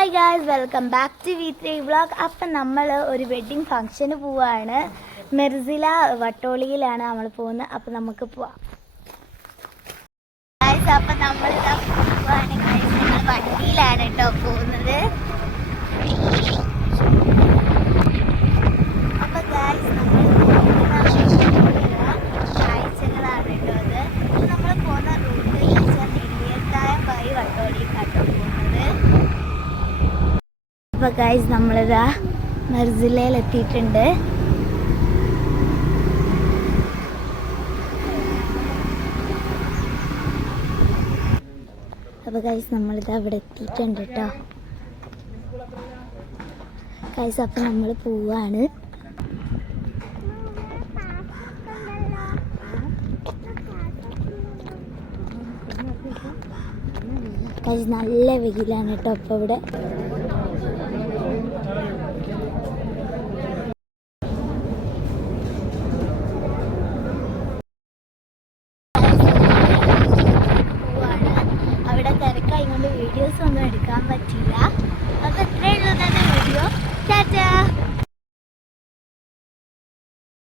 Hi guys, welcome back to V3 vlog. അപ്പം നമ്മൾ ഒരു വെഡ്ഡിങ് ഫംഗ്ഷന് പോവാണ്. മെർസില വട്ടോളിയിലാണ് നമ്മൾ പോകുന്നത്. അപ്പം നമുക്ക് പോവാം ഗായ്സ്. അപ്പം നമ്മൾ പോവാണ് ഗായ്സ്. ഞങ്ങൾ വണ്ടിയിലാണ് കേട്ടോ പോകുന്നത്. അപ്പം ഗായ്സ് നമ്മൾ കാഴ്ചകളാണ് കേട്ടോ അത്. നമ്മൾ പോകുന്ന റൂട്ട് നെല്ലിയത്തായം വഴി വട്ടോളിക്കാട്ടോ പോകുന്നത്. അപ്പോൾ ഗൈസ് നമ്മളിതാ മെർസിലയിൽ എത്തിയിട്ടുണ്ട്. അപ്പോൾ ഗൈസ് നമ്മളിതാ ഇവിടെ എത്തിയിട്ടുണ്ട് കേട്ടോ ഗൈസ്. അപ്പം നമ്മൾ പോവാണ്. ഗൈസ് നല്ല വെയിലാണ് കേട്ടോ അപ്പോൾ ഇവിടെ.